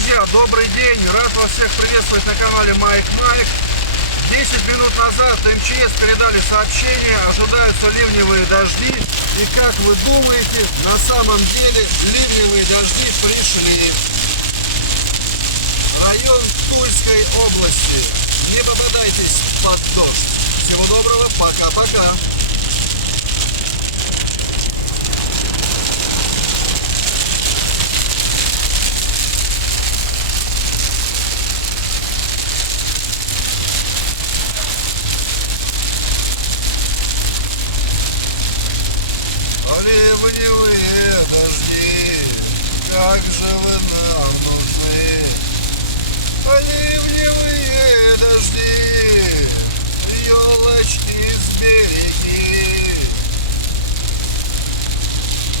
Друзья, добрый день! Рад вас всех приветствовать на канале Майк Майк. 10 минут назад МЧС передали сообщение, ожидаются ливневые дожди. И как вы думаете, на самом деле ливневые дожди пришли. Район Тульской области. Не попадайтесь под дождь. Всего доброго, пока-пока.